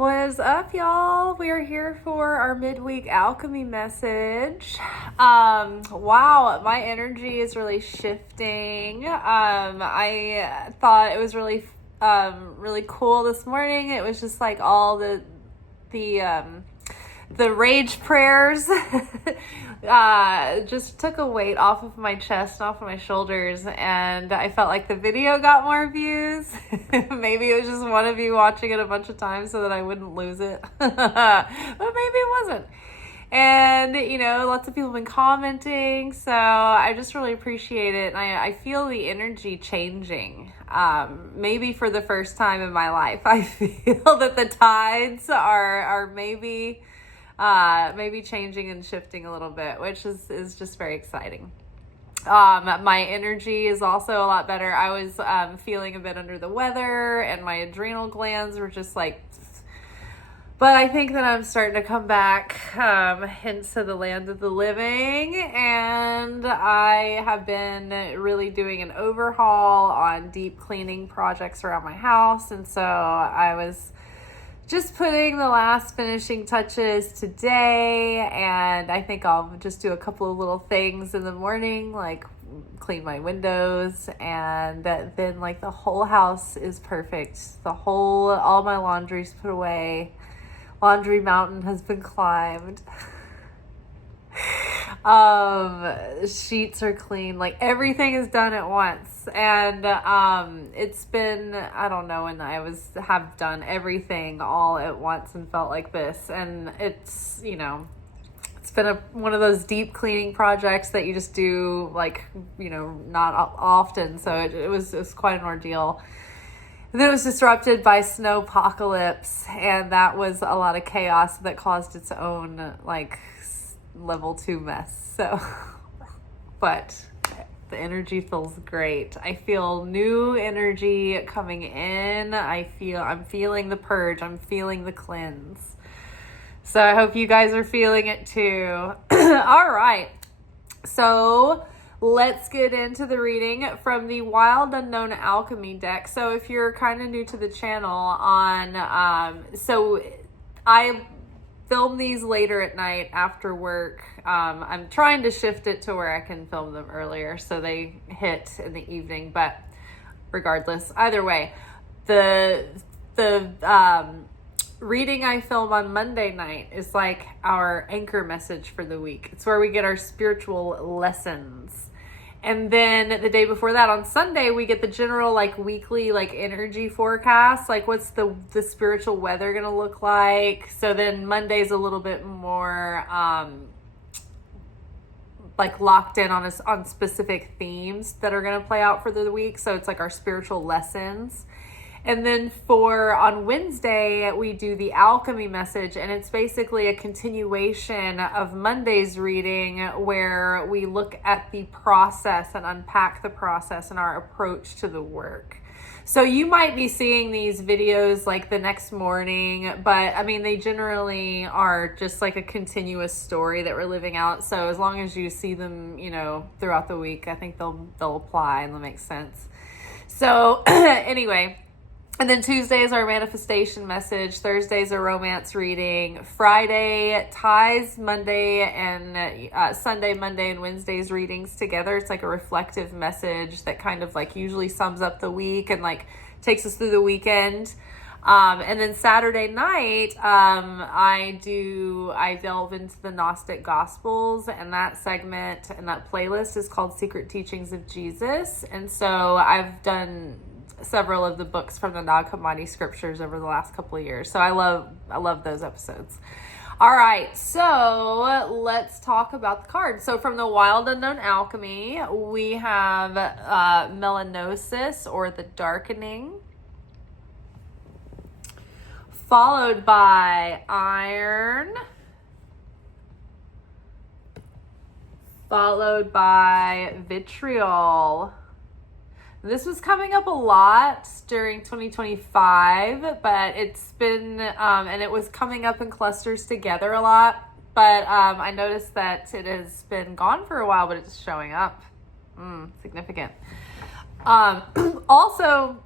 What is up, y'all? We are here for our midweek alchemy message. Wow, my energy is really shifting. I thought it was really cool this morning. It was just like all the rage prayers just took a weight off of my chest and off of my shoulders, and I felt like the video got more views. Maybe it was just one of you watching it a bunch of times so that I wouldn't lose it. But maybe it wasn't. And, lots of people have been commenting, so I just really appreciate it. And I feel the energy changing. Maybe for the first time in my life, I feel that the tides are maybe changing and shifting a little bit, which is just very exciting. My energy is also a lot better. I was feeling a bit under the weather, and my adrenal glands were just like, but I think that I'm starting to come back into the land of the living, and I have been really doing an overhaul on deep cleaning projects around my house, and so I was just putting the last finishing touches today, and I think I'll just do a couple of little things in the morning, like clean my windows, and then like the whole house is perfect. All my laundry's put away. Laundry mountain has been climbed. Sheets are clean, like everything is done at once, and it's been, I don't know when I have done everything all at once and felt like this, and it's it's been one of those deep cleaning projects that you just do not often, so it was quite an ordeal. And then it was disrupted by snowpocalypse, and that was a lot of chaos that caused its own level 2 mess. So, but the energy feels great. I feel new energy coming in. I'm feeling the purge. I'm feeling the cleanse. So I hope you guys are feeling it too. All right. So let's get into the reading from the Wild Unknown Alchemy deck. So if you're kind of new to the channel so I film these later at night after work. I'm trying to shift it to where I can film them earlier so they hit in the evening, but regardless, either way, the reading I film on Monday night is like our anchor message for the week. It's where we get our spiritual lessons. And then the day before that, on Sunday, we get the general weekly energy forecast, what's the spiritual weather gonna look like. So then Monday's a little bit more locked in on specific themes that are gonna play out for the week. So it's our spiritual lessons. And then on Wednesday, we do the alchemy message, and it's basically a continuation of Monday's reading where we look at the process and unpack the process and our approach to the work. So you might be seeing these videos the next morning, but I mean, they generally are just a continuous story that we're living out. So as long as you see them, throughout the week, I think they'll apply and they'll make sense. So anyway, and then Tuesday is our manifestation message. Thursday is a romance reading. Friday ties Monday and Sunday, Monday, and Wednesday's readings together. It's a reflective message that kind of usually sums up the week and takes us through the weekend. And then Saturday night, I delve into the Gnostic Gospels, and that segment and that playlist is called Secret Teachings of Jesus. And so I've done several of the books from the Nag Hammadi scriptures over the last couple of years. So I love those episodes. All right, so let's talk about the cards. So from the Wild Unknown Alchemy, we have melanosis, or the darkening, followed by iron, followed by vitriol. This was coming up a lot during 2025, but it's been, and it was coming up in clusters together a lot, but I noticed that it has been gone for a while, but it's showing up. Significant. Also,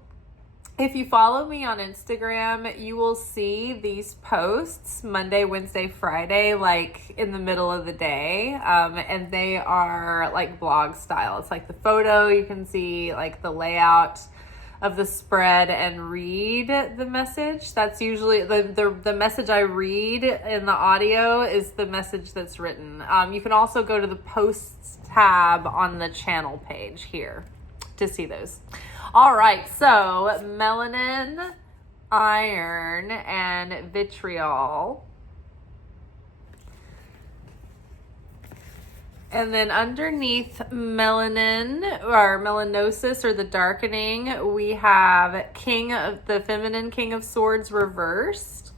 If you follow me on Instagram, you will see these posts Monday, Wednesday, Friday, like in the middle of the day. And they are like blog style. It's like the photo, you can see like the layout of the spread and read the message. That's usually the message I read in the audio is the message that's written. You can also go to the posts tab on the channel page here to see those. All right, so melanin, iron, and vitriol. And then underneath melanin or melanosis or the darkening, we have the feminine king of swords reversed.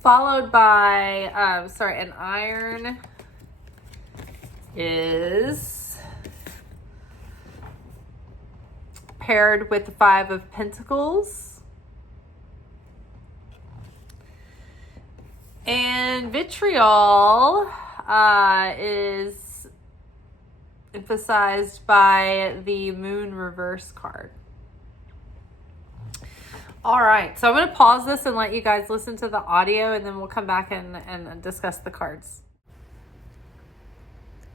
Followed by, an iron is paired with the Five of Pentacles. And vitriol is emphasized by the moon reverse card. All right, so I'm going to pause this and let you guys listen to the audio, and then we'll come back and discuss the cards.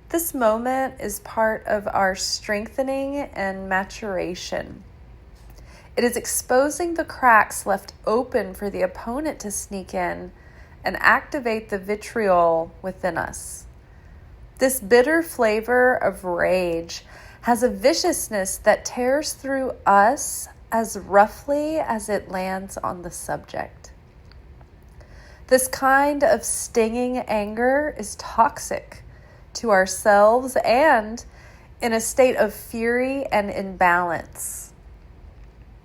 This moment is part of our strengthening and maturation. It is exposing the cracks left open for the opponent to sneak in and activate the vitriol within us. This bitter flavor of rage has a viciousness that tears through us as roughly as it lands on the subject. This kind of stinging anger is toxic to ourselves and in a state of fury and imbalance.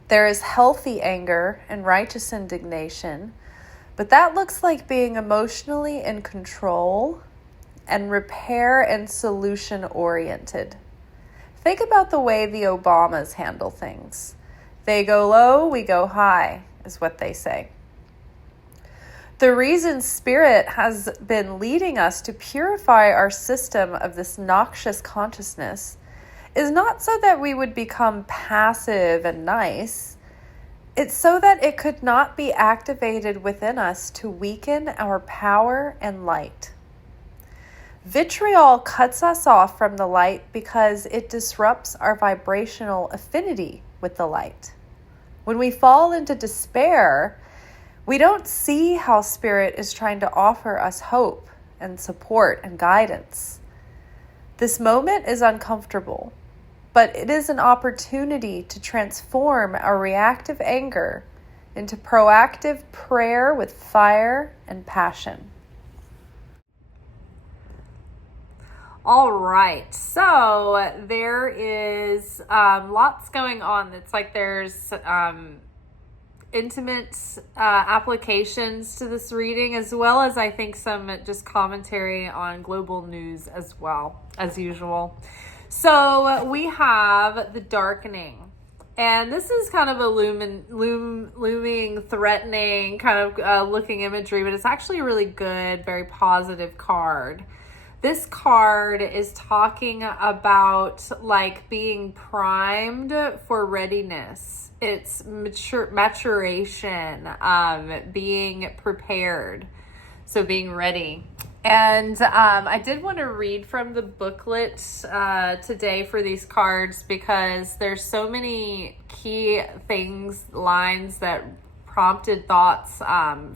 There is healthy anger and righteous indignation, but that looks like being emotionally in control and repair and solution oriented. Think about the way the Obamas handle things. They go low, we go high, is what they say. The reason Spirit has been leading us to purify our system of this noxious consciousness is not so that we would become passive and nice. It's so that it could not be activated within us to weaken our power and light. Vitriol cuts us off from the light because it disrupts our vibrational affinity with the light. When we fall into despair, we don't see how Spirit is trying to offer us hope and support and guidance. This moment is uncomfortable, but it is an opportunity to transform our reactive anger into proactive prayer with fire and passion. All right, so there is lots going on. It's like there's intimate applications to this reading, as well as I think some just commentary on global news as well, as usual. So we have the darkening, and this is kind of a looming, threatening kind of looking imagery, but it's actually a really good, very positive card. This card is talking about like being primed for readiness. It's maturation, being prepared, so being ready. And I did want to read from the booklet today for these cards because there's so many key things, lines that prompted thoughts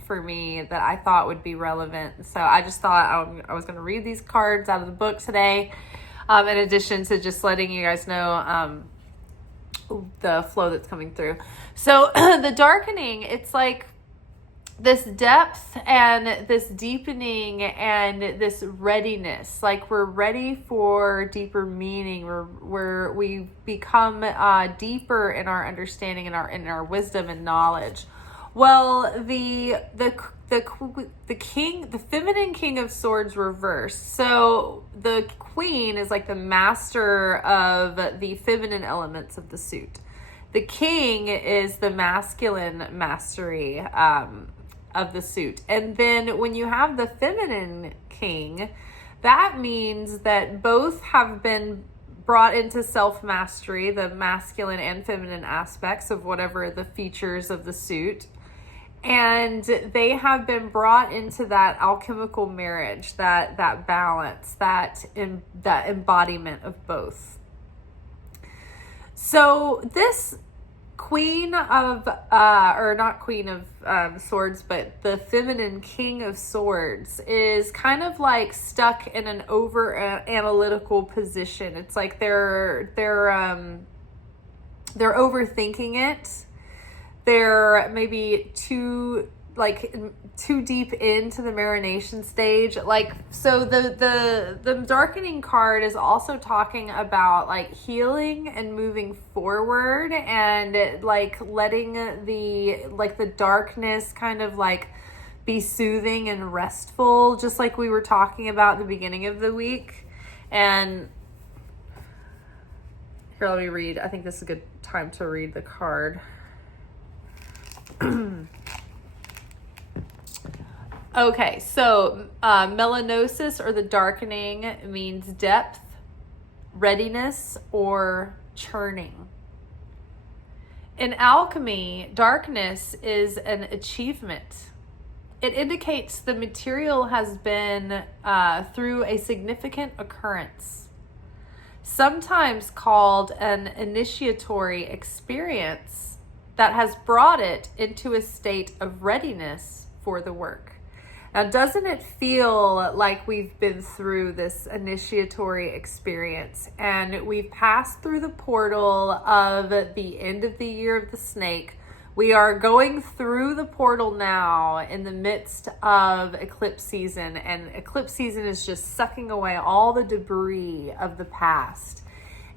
for me that I thought would be relevant. So I just thought I was going to read these cards out of the book today, in addition to just letting you guys know the flow that's coming through. So the darkening, it's like this depth and this deepening and this readiness, like we're ready for deeper meaning. We become deeper in our understanding and our wisdom and knowledge. Well, the king, the feminine king of swords reversed. So the queen is like the master of the feminine elements of the suit. The king is the masculine mastery of the suit. And then when you have the feminine king, that means that both have been brought into self-mastery, the masculine and feminine aspects of whatever the features of the suit. And they have been brought into that alchemical marriage, that balance, that embodiment of both. So this queen of, or not queen of swords, but the feminine king of swords is kind of like stuck in an over analytical position. It's like they're overthinking it. They're maybe too deep into the marination stage. Like, so the darkening card is also talking about like healing and moving forward, and like letting the darkness kind of like be soothing and restful, just like we were talking about at the beginning of the week. And here, let me read. I think this is a good time to read the card. Okay, so melanosis, or the darkening, means depth, readiness, or churning. In alchemy, darkness is an achievement. It indicates the material has been through a significant occurrence, sometimes called an initiatory experience, that has brought it into a state of readiness for the work. Now, doesn't it feel like we've been through this initiatory experience, and we've passed through the portal of the end of the year of the snake? We are going through the portal now in the midst of eclipse season, and eclipse season is just sucking away all the debris of the past.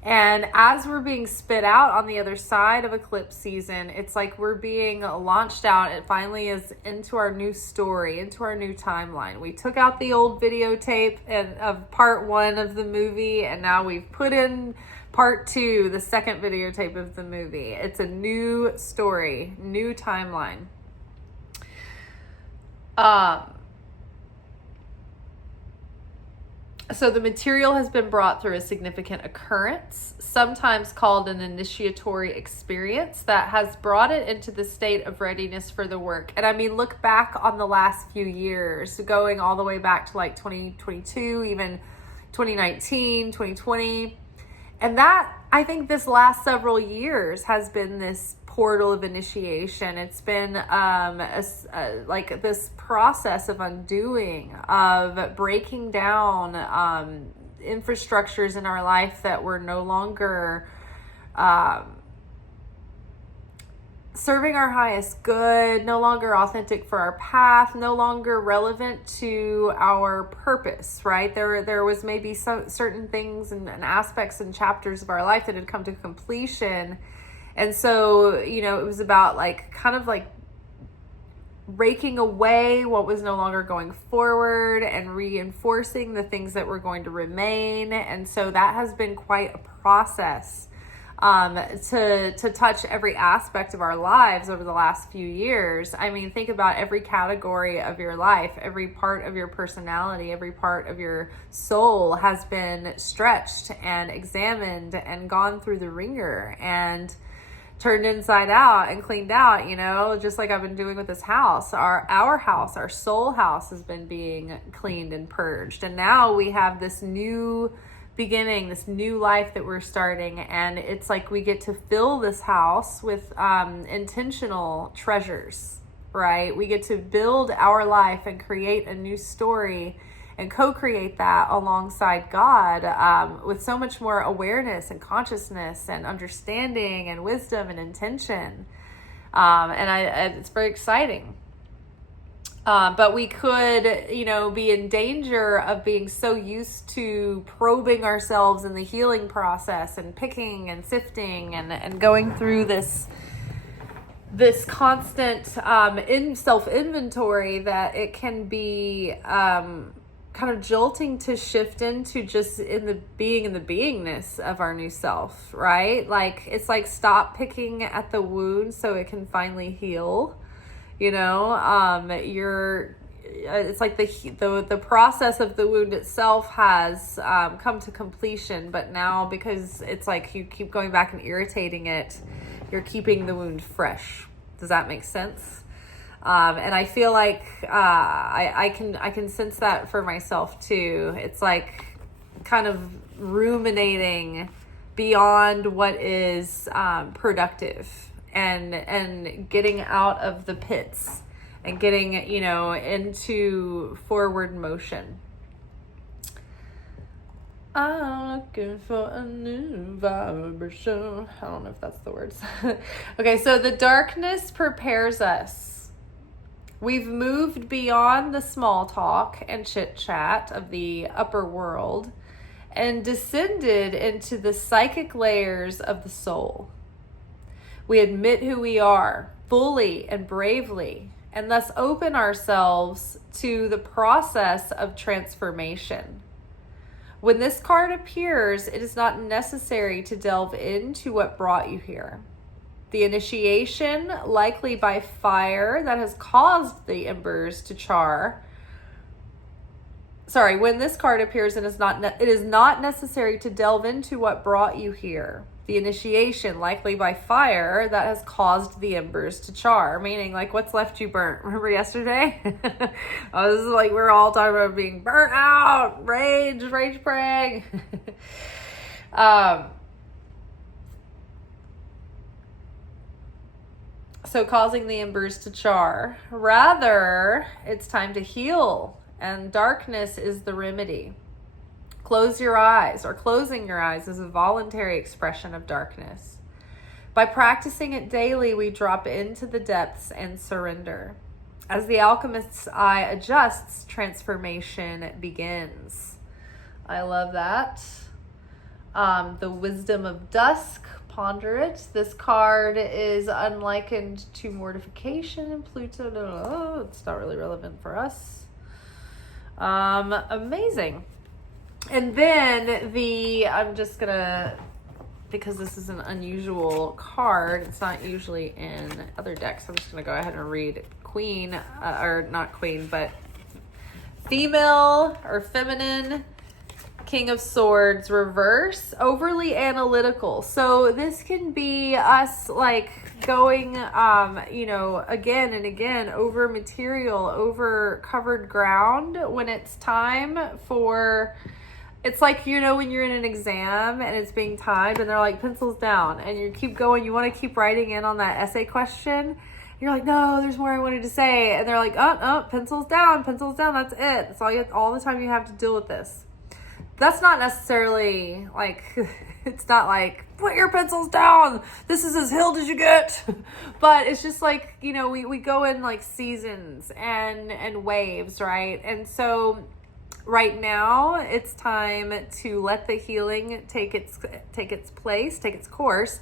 And as we're being spit out on the other side of eclipse season, it's like we're being launched out. It finally is into our new story, into our new timeline. We took out the old videotape of part 1 of the movie, and now we've put in part 2, the second videotape of the movie. It's a new story, new timeline. So the material has been brought through a significant occurrence, sometimes called an initiatory experience, that has brought it into the state of readiness for the work. And I mean, look back on the last few years, going all the way back to like 2022, even 2019, 2020. And that, I think this last several years has been this portal of initiation. It's been like this process of undoing, of breaking down infrastructures in our life that were no longer serving our highest good, no longer authentic for our path, no longer relevant to our purpose, right? There was maybe certain things and aspects and chapters of our life that had come to completion. And so, it was about like kind of like raking away what was no longer going forward and reinforcing the things that were going to remain. And so that has been quite a process to touch every aspect of our lives over the last few years. I mean, think about every category of your life, every part of your personality, every part of your soul has been stretched and examined and gone through the ringer and turned inside out and cleaned out, just like I've been doing with this house. Our house, our soul house, has been being cleaned and purged. And now we have this new beginning, this new life that we're starting. And it's like we get to fill this house with intentional treasures, right? We get to build our life and create a new story and co-create that alongside God with so much more awareness and consciousness and understanding and wisdom and intention. And it's very exciting. But we could, be in danger of being so used to probing ourselves in the healing process and picking and sifting and going through this constant in self-inventory that it can be kind of jolting to shift into just in the beingness of our new self, right? Like, it's like stop picking at the wound so it can finally heal. it's like the process of the wound itself has come to completion, but now because it's like you keep going back and irritating it, you're keeping the wound fresh. Does that make sense? And I feel like I can sense that for myself too. It's like kind of ruminating beyond what is productive, and getting out of the pits and getting, into forward motion. I'm looking for a new vibration. I don't know if that's the words. Okay, so the darkness prepares us. We've moved beyond the small talk and chit chat of the upper world and descended into the psychic layers of the soul. We admit who we are fully and bravely, and thus open ourselves to the process of transformation. When this card appears, it is not necessary to delve into what brought you here. The initiation, likely by fire, that has caused the embers to char. When this card appears, it is not necessary to delve into what brought you here. The initiation, likely by fire, that has caused the embers to char. Meaning, like, what's left you burnt? Remember yesterday? This is like we're all talking about being burnt out, rage praying. So causing the embers to char. Rather, it's time to heal, and darkness is the remedy. Close your eyes, or closing your eyes is a voluntary expression of darkness. By practicing it daily, we drop into the depths and surrender. As the alchemist's eye adjusts, transformation begins. I love that. The wisdom of dusk. Ponder it. This card is unlikened to mortification and Pluto. Oh, it's not really relevant for us. Amazing. And then I'm just gonna, because this is an unusual card, it's not usually in other decks, I'm just gonna go ahead and read Queen, or not Queen, but female or feminine, King of Swords, reverse, overly analytical. So this can be us like going, again and again over material, over covered ground when it's time for, it's like, when you're in an exam and it's being timed and they're like, pencils down, and you keep going, you want to keep writing in on that essay question. You're like, no, there's more I wanted to say. And they're like, oh, pencils down, that's it. That's all the time you have to deal with this. That's not necessarily like, it's not like, put your pencils down, this is as healed as you get. But it's just like, we go in like seasons and waves, right? And so right now it's time to let the healing take its place, take its course,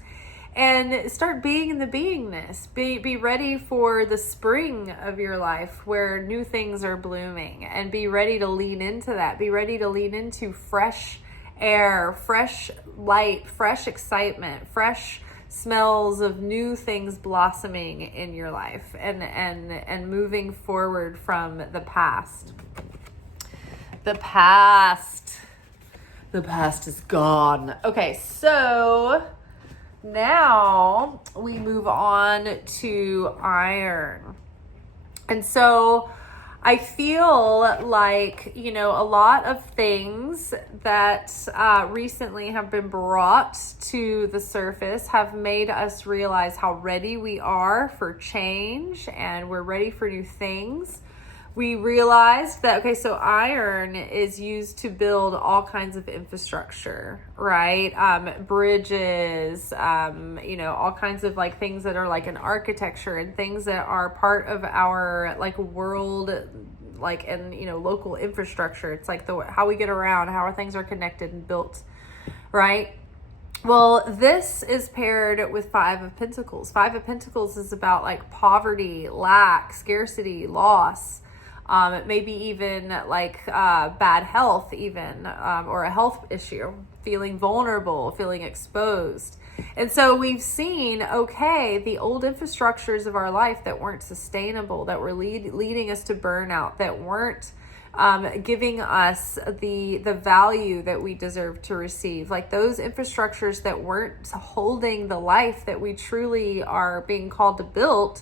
and start being in the beingness. Be ready for the spring of your life where new things are blooming, and be ready to lean into that. Be ready to lean into fresh air, fresh light, fresh excitement, fresh smells of new things blossoming in your life, and moving forward from the past. The past is gone. Okay, so now we move on to iron. And so I feel like, a lot of things that recently have been brought to the surface have made us realize how ready we are for change, and we're ready for new things. We realized that, so iron is used to build all kinds of infrastructure, right? Bridges, all kinds of like things that are like an architecture, and things that are part of our like world, like, and, local infrastructure. It's like how we get around, how our things are connected and built, right? Well, this is paired with Five of Pentacles. Five of Pentacles is about like poverty, lack, scarcity, loss. Maybe even like bad health even, or a health issue, feeling vulnerable, feeling exposed. And so we've seen, okay, the old infrastructures of our life that weren't sustainable, that were leading us to burnout, that weren't giving us the value that we deserve to receive, like those infrastructures that weren't holding the life that we truly are being called to build,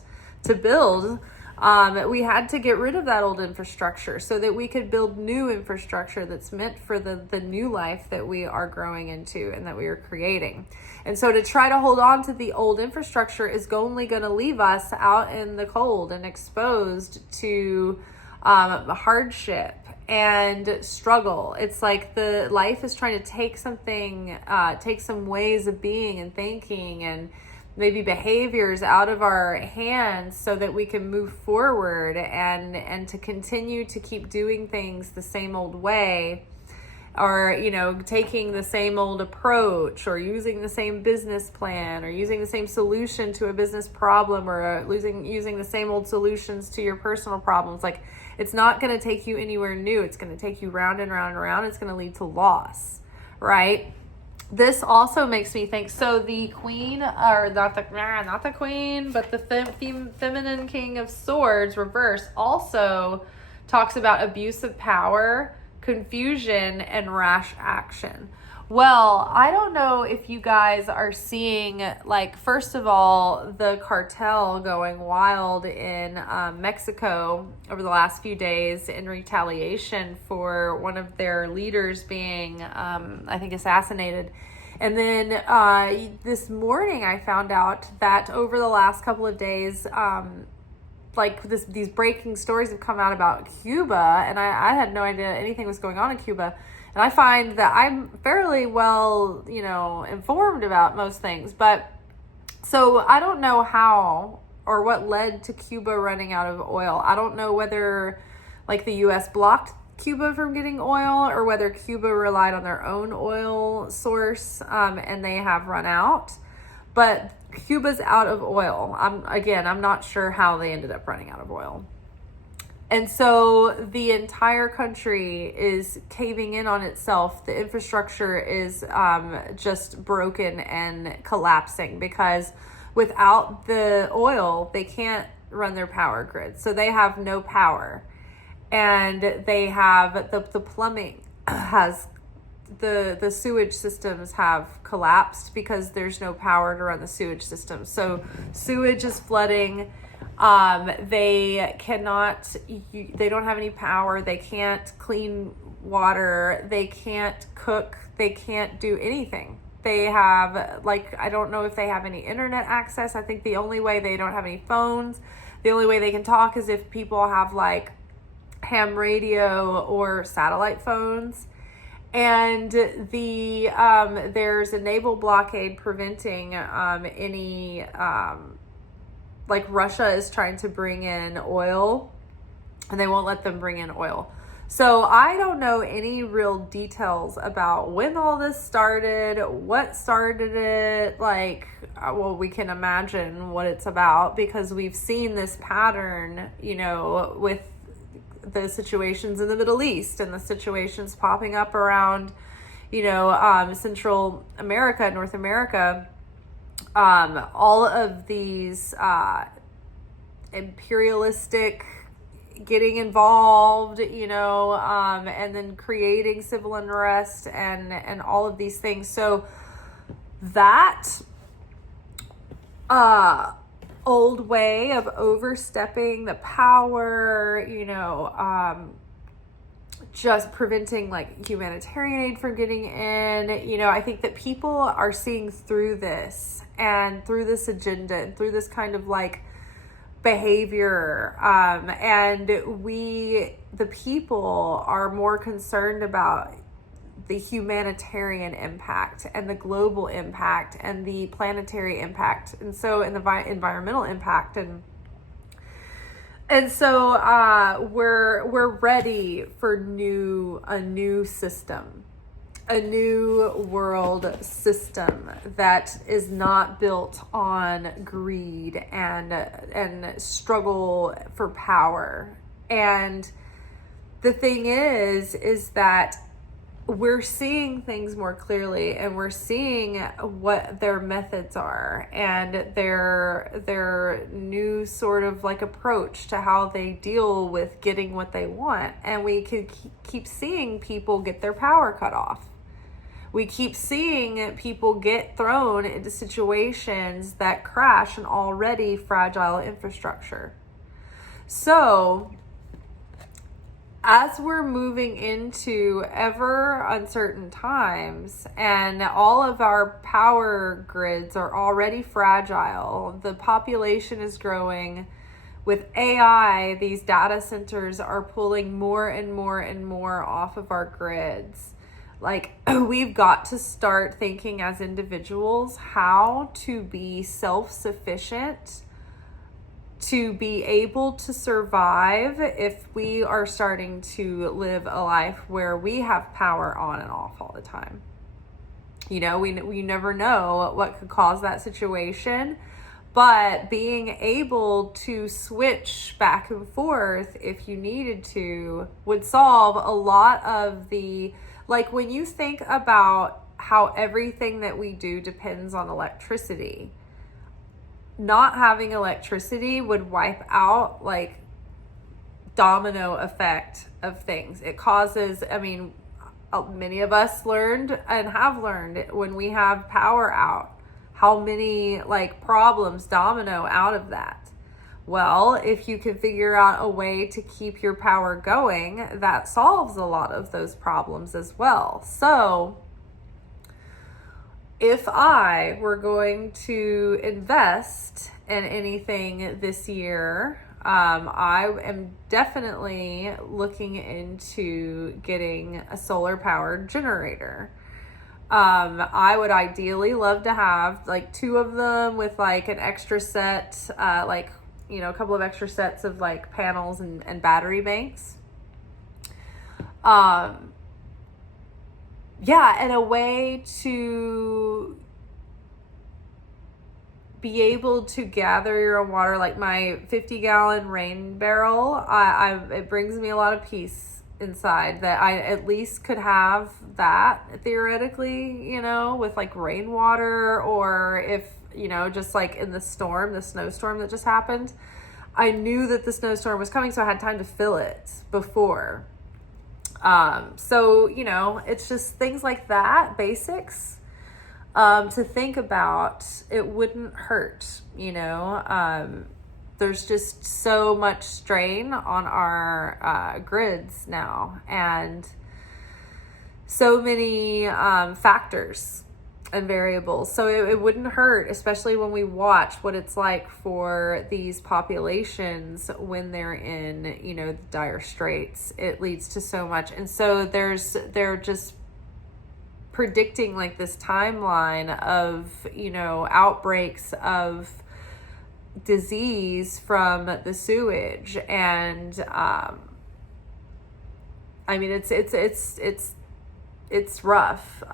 we had to get rid of that old infrastructure so that we could build new infrastructure that's meant for the new life that we are growing into and that we are creating. And so to try to hold on to the old infrastructure is only going to leave us out in the cold and exposed to hardship and struggle. It's like the life is trying to take something, take some ways of being and thinking and maybe behaviors out of our hands so that we can move forward and to continue to keep doing things the same old way, or, you know, taking the same old approach, or using the same business plan, or using the same solution to a business problem, or using the same old solutions to your personal problems. Like, it's not going to take you anywhere new. It's going to take you round and round and round. It's going to lead to loss, right? This also makes me think, so the queen, or not the queen, but the feminine king of swords reverse also talks about abuse of power, confusion, and rash action. Well, I don't know if you guys are seeing, like, first of all, the cartel going wild in Mexico over the last few days in retaliation for one of their leaders being, I think, assassinated. And then this morning I found out that over the last couple of days, these breaking stories have come out about Cuba, and I had no idea anything was going on in Cuba. And I find that I'm fairly well, informed about most things. But so I don't know how or what led to Cuba running out of oil. I don't know whether like the U.S. blocked Cuba from getting oil, or whether Cuba relied on their own oil source and they have run out. But Cuba's out of oil. I'm not sure how they ended up running out of oil. And so the entire country is caving in on itself. The infrastructure is just broken and collapsing, because without the oil, they can't run their power grid. So they have no power. And they have the plumbing has the sewage systems have collapsed because there's no power to run the sewage system. So sewage is flooding. They don't have any power. They can't clean water. They can't cook. They can't do anything. They have, I don't know if they have any internet access. I think the only way they don't have any phones, the only way they can talk is if people have ham radio or satellite phones. And there's a naval blockade preventing any Russia is trying to bring in oil, and they won't let them bring in oil. So I don't know any real details about when all this started, what started it. We can imagine what it's about, because we've seen this pattern, with the situations in the Middle East and the situations popping up around, Central America, North America. All of these imperialistic getting involved, and then creating civil unrest and all of these things. So that old way of overstepping the power, just preventing humanitarian aid from getting in, I think that people are seeing through this and through this agenda and through this kind of behavior, and the people are more concerned about the humanitarian impact and the global impact and the planetary impact, and so and the environmental impact, and so we're ready for a new system, a new world system that is not built on greed and struggle for power. And the thing is that we're seeing things more clearly, and we're seeing what their methods are and their new sort of like approach to how they deal with getting what they want. And we could keep seeing people get their power cut off. We keep seeing people get thrown into situations that crash an already fragile infrastructure. So as we're moving into ever uncertain times, and all of our power grids are already fragile, the population is growing. With AI, these data centers are pulling more and more and more off of our grids. Like, we've got to start thinking as individuals how to be self-sufficient, to be able to survive if we are starting to live a life where we have power on and off all the time. You know, we never know what could cause that situation, but being able to switch back and forth if you needed to would solve a lot of the, like, when you think about how everything that we do depends on electricity, not having electricity would wipe out, like, domino effect of things. It causes, I mean, many of us learned and have learned when we have power out, how many like problems domino out of that. Well, if you can figure out a way to keep your power going, that solves a lot of those problems as well. So if I were going to invest in anything this year, I am definitely looking into getting a solar powered generator. I would ideally love to have like 2 of them with like an extra set, like, you know, a couple of extra sets of like panels and battery banks. Yeah, and a way to be able to gather your own water, like my 50-gallon rain barrel. It brings me a lot of peace inside that I at least could have that theoretically, you know, with like rainwater, or if, you know, just like in the snowstorm that just happened. I knew that the snowstorm was coming, so I had time to fill it before. So, you know, it's just things like that, basics, to think about. It wouldn't hurt, you know. There's just so much strain on our grids now, and so many factors and variables. So it wouldn't hurt, especially when we watch what it's like for these populations when they're in, you know, dire straits. It leads to so much. And so they're just predicting like this timeline of, you know, outbreaks of disease from the sewage. And I mean, it's rough.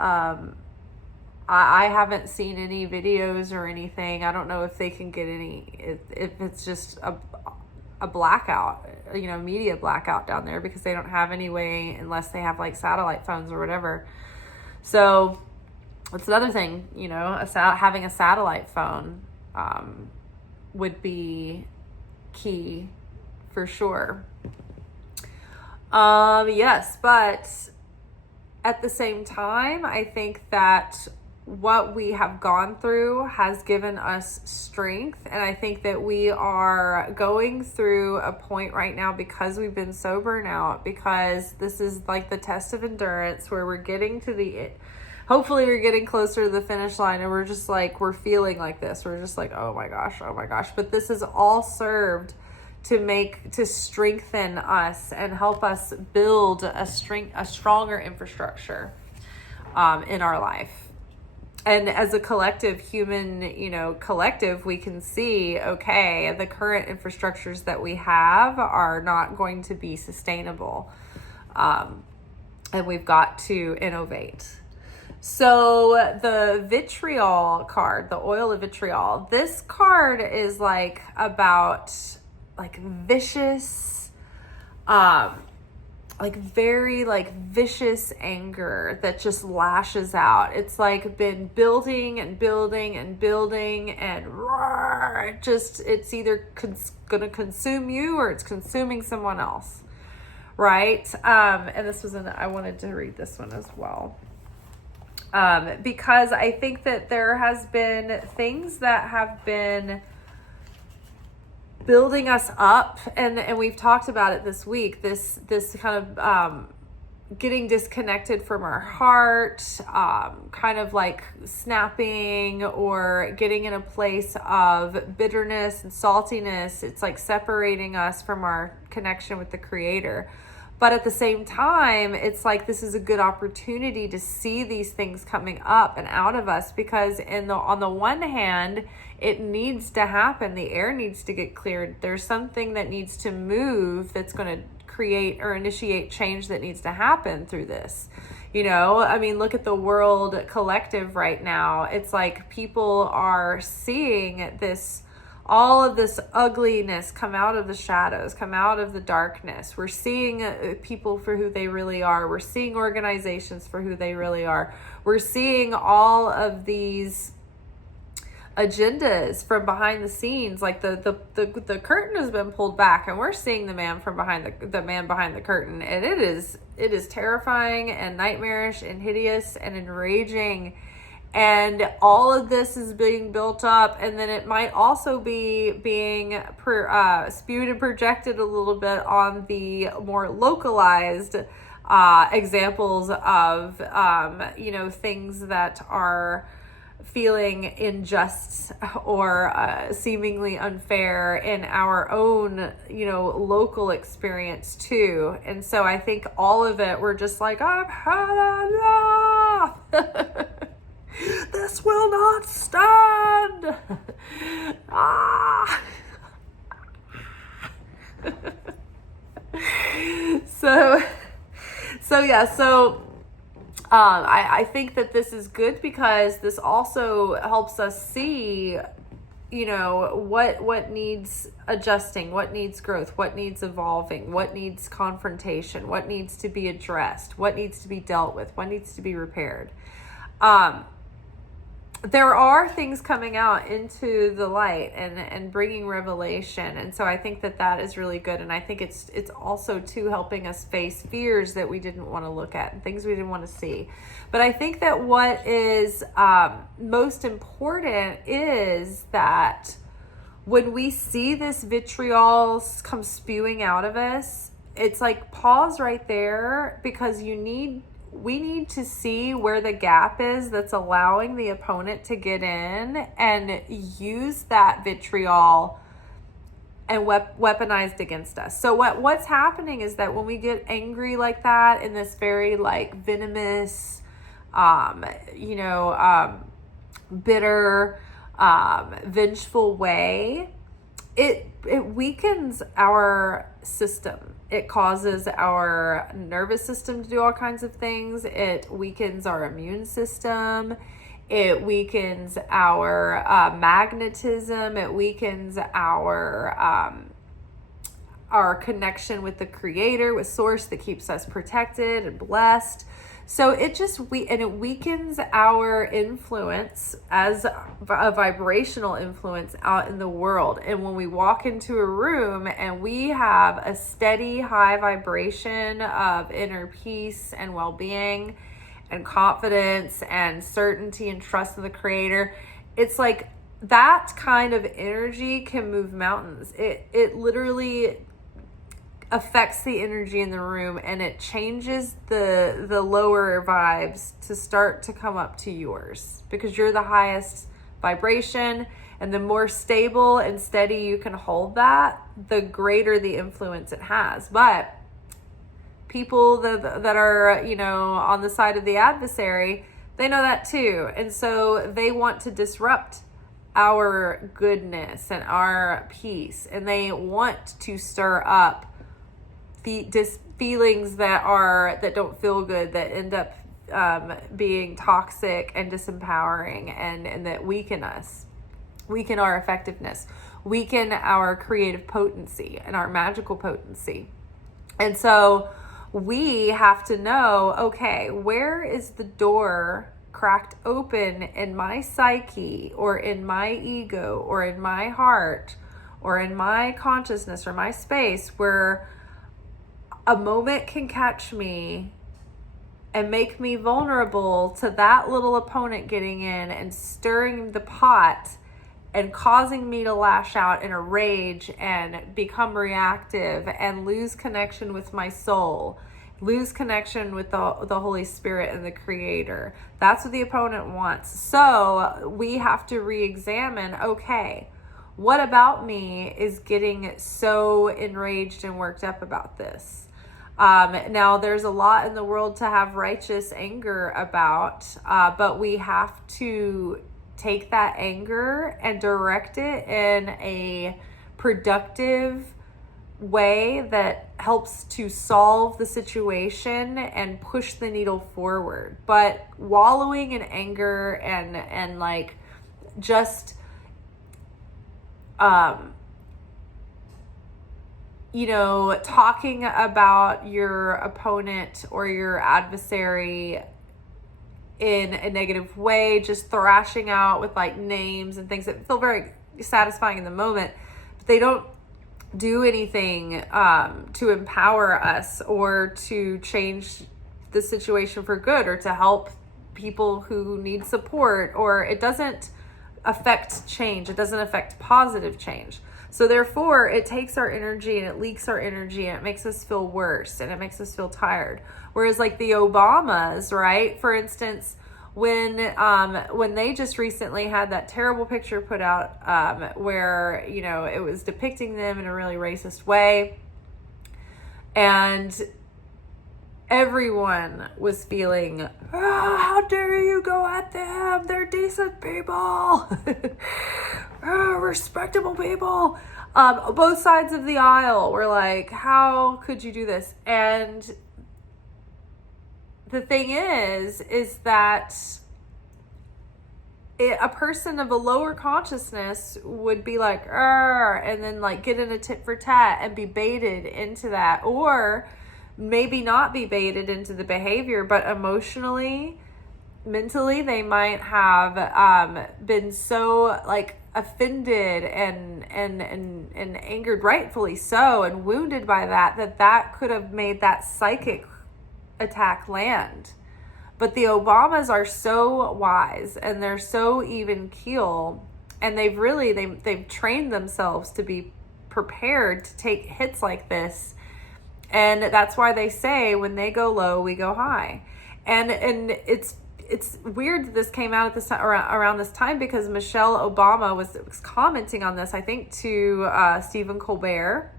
I haven't seen any videos or anything. I don't know if they can get any, if it's just a blackout, you know, media blackout down there, because they don't have any way, unless they have like satellite phones or whatever. So it's another thing, you know, having a satellite phone would be key for sure. Yes, but at the same time, I think that what we have gone through has given us strength. And I think that we are going through a point right now, because we've been so burnt out, because this is like the test of endurance, where we're getting to hopefully we're getting closer to the finish line, and we're just like, we're feeling like this. We're just like, oh my gosh. But this is all served to strengthen us and help us build a stronger infrastructure in our life. And as a collective, human, you know, collective, we can see, okay, the current infrastructures that we have are not going to be sustainable. And we've got to innovate. So the vitriol card, the oil of vitriol, this card is like about like vicious, like very like vicious anger that just lashes out. It's like been building and building and building, and roar, it's either gonna consume you or it's consuming someone else, right? And this was I wanted to read this one as well, because I think that there has been things that have been building us up, and we've talked about it this week, this kind of getting disconnected from our heart, kind of like snapping or getting in a place of bitterness and saltiness. It's like separating us from our connection with the Creator. But at the same time, it's like this is a good opportunity to see these things coming up and out of us, because on the one hand, it needs to happen. The air needs to get cleared. There's something that needs to move that's going to create or initiate change that needs to happen through this. I mean, look at the world collective right now. It's like people are seeing all of this ugliness come out of the shadows, come out of the darkness. We're seeing people for who they really are. We're seeing organizations for who they really are. We're seeing all of these agendas from behind the scenes. Like the curtain has been pulled back, and we're seeing the man behind the curtain, and it is terrifying and nightmarish and hideous and enraging. And all of this is being built up, and then it might also be being spewed and projected a little bit on the more localized examples of things that are feeling unjust or seemingly unfair in our own local experience too. And so I think all of it, we're just like, I've had enough. This will not stand. I think that this is good, because this also helps us see, what needs adjusting, what needs growth, what needs evolving, what needs confrontation, what needs to be addressed, what needs to be dealt with, what needs to be repaired. There are things coming out into the light and bringing revelation. And so I think that is really good. And I think it's also too helping us face fears that we didn't want to look at and things we didn't want to see. But I think that what is most important is that when we see this vitriol come spewing out of us, it's like pause right there, because we need to see where the gap is that's allowing the opponent to get in, and use that vitriol and weaponized against us. So what's happening is that when we get angry like that, in this very like venomous, bitter, vengeful way, it weakens our system. It causes our nervous system to do all kinds of things. It weakens our immune system. It weakens our magnetism. It weakens our connection with the Creator, with Source, that keeps us protected and blessed. So it weakens our influence as a vibrational influence out in the world. And when we walk into a room and we have a steady high vibration of inner peace and well-being and confidence and certainty and trust in the Creator, it's like that kind of energy can move mountains. It literally affects the energy in the room, and it changes the lower vibes to start to come up to yours, because you're the highest vibration, and the more stable and steady you can hold that, the greater the influence it has. But people that are on the side of the adversary, they know that too, and so they want to disrupt our goodness and our peace, and they want to stir up feelings that don't feel good, that end up being toxic and disempowering, and that weaken us, weaken our effectiveness, weaken our creative potency and our magical potency. And so we have to know, okay, where is the door cracked open in my psyche or in my ego or in my heart or in my consciousness or my space where a moment can catch me and make me vulnerable to that little opponent getting in and stirring the pot and causing me to lash out in a rage and become reactive and lose connection with my soul, lose connection with the Holy Spirit and the Creator. That's what the opponent wants. So we have to re-examine, okay, what about me is getting so enraged and worked up about this? Now, there's a lot in the world to have righteous anger about, but we have to take that anger and direct it in a productive way that helps to solve the situation and push the needle forward. But wallowing in anger and like just talking about your opponent or your adversary in a negative way, just thrashing out with like names and things that feel very satisfying in the moment, but they don't do anything to empower us or to change the situation for good or to help people who need support, or it doesn't affect change. It doesn't affect positive change. So therefore, it takes our energy and it leaks our energy and it makes us feel worse and it makes us feel tired. Whereas like the Obamas, right? For instance, when they just recently had that terrible picture put out where, it was depicting them in a really racist way. And everyone was feeling, how dare you go at them? They're decent people. Respectable people. Both sides of the aisle were like, how could you do this? And the thing is that a person of a lower consciousness would be like, and then like get in a tit for tat and be baited into that, or maybe not be baited into the behavior, but emotionally, mentally, they might have been so like offended and angered, rightfully so, and wounded by that could have made that psychic attack land. But the Obamas are so wise and they're so even keel, and they've trained themselves to be prepared to take hits like this. And that's why they say when they go low, we go high. And it's weird that this came out at this time, around this time, because Michelle Obama was commenting on this, I think, to Stephen Colbert.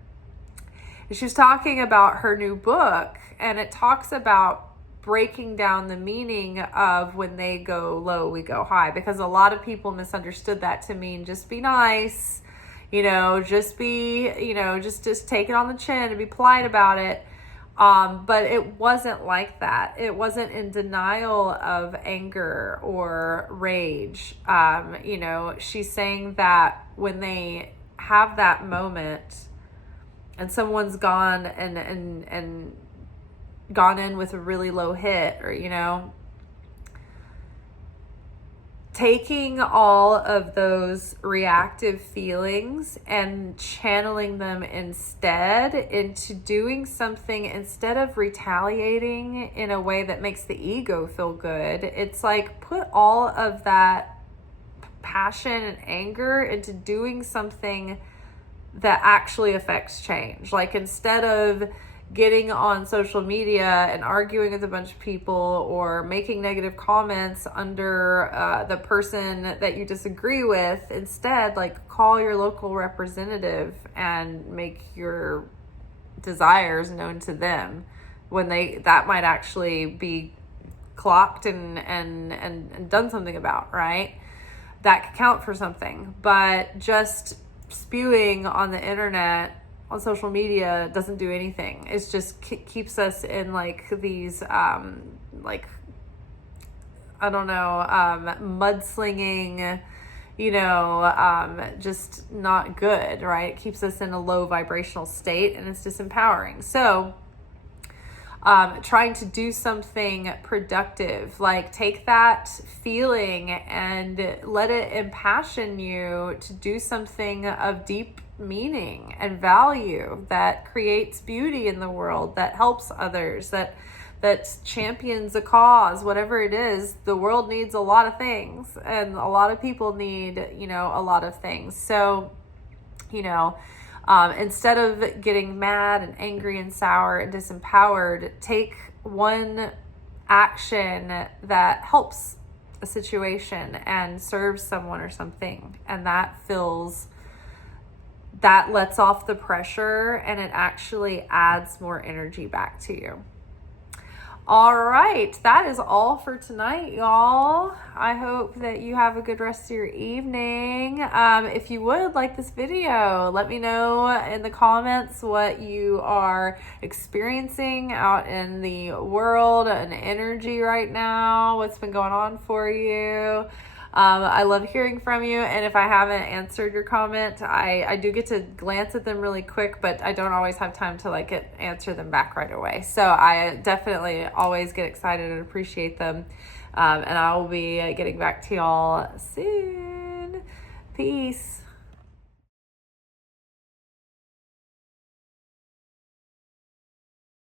She was talking about her new book, and it talks about breaking down the meaning of when they go low, we go high, because a lot of people misunderstood that to mean just be nice, just be, just take it on the chin and be polite about it. But it wasn't like that. It wasn't in denial of anger or rage. She's saying that when they have that moment and someone's gone and gone in with a really low hit, or, taking all of those reactive feelings and channeling them instead into doing something, instead of retaliating in a way that makes the ego feel good. It's like put all of that passion and anger into doing something that actually affects change. Like instead of getting on social media and arguing with a bunch of people or making negative comments under the person that you disagree with, instead, like, call your local representative and make your desires known to them when that might actually be clocked and done something about, right? That could count for something. But just spewing on the internet, on social media, doesn't do anything. It's just keeps us in like these mudslinging, just not good, right? It keeps us in a low vibrational state and it's disempowering. So trying to do something productive. Like, take that feeling and let it impassion you to do something of deep meaning and value that creates beauty in the world, that helps others, that champions a cause, whatever it is. The world needs a lot of things, and a lot of people need, a lot of things. So, instead of getting mad and angry and sour and disempowered, take one action that helps a situation and serves someone or something. And that lets off the pressure, and it actually adds more energy back to you. All right, that is all for tonight, y'all. I hope that you have a good rest of your evening. If you would like this video, let me know in the comments what you are experiencing out in the world and energy right now, what's been going on for you. I love hearing from you, and if I haven't answered your comment, I do get to glance at them really quick, but I don't always have time to answer them back right away. So I definitely always get excited and appreciate them, and I will be getting back to y'all soon. Peace.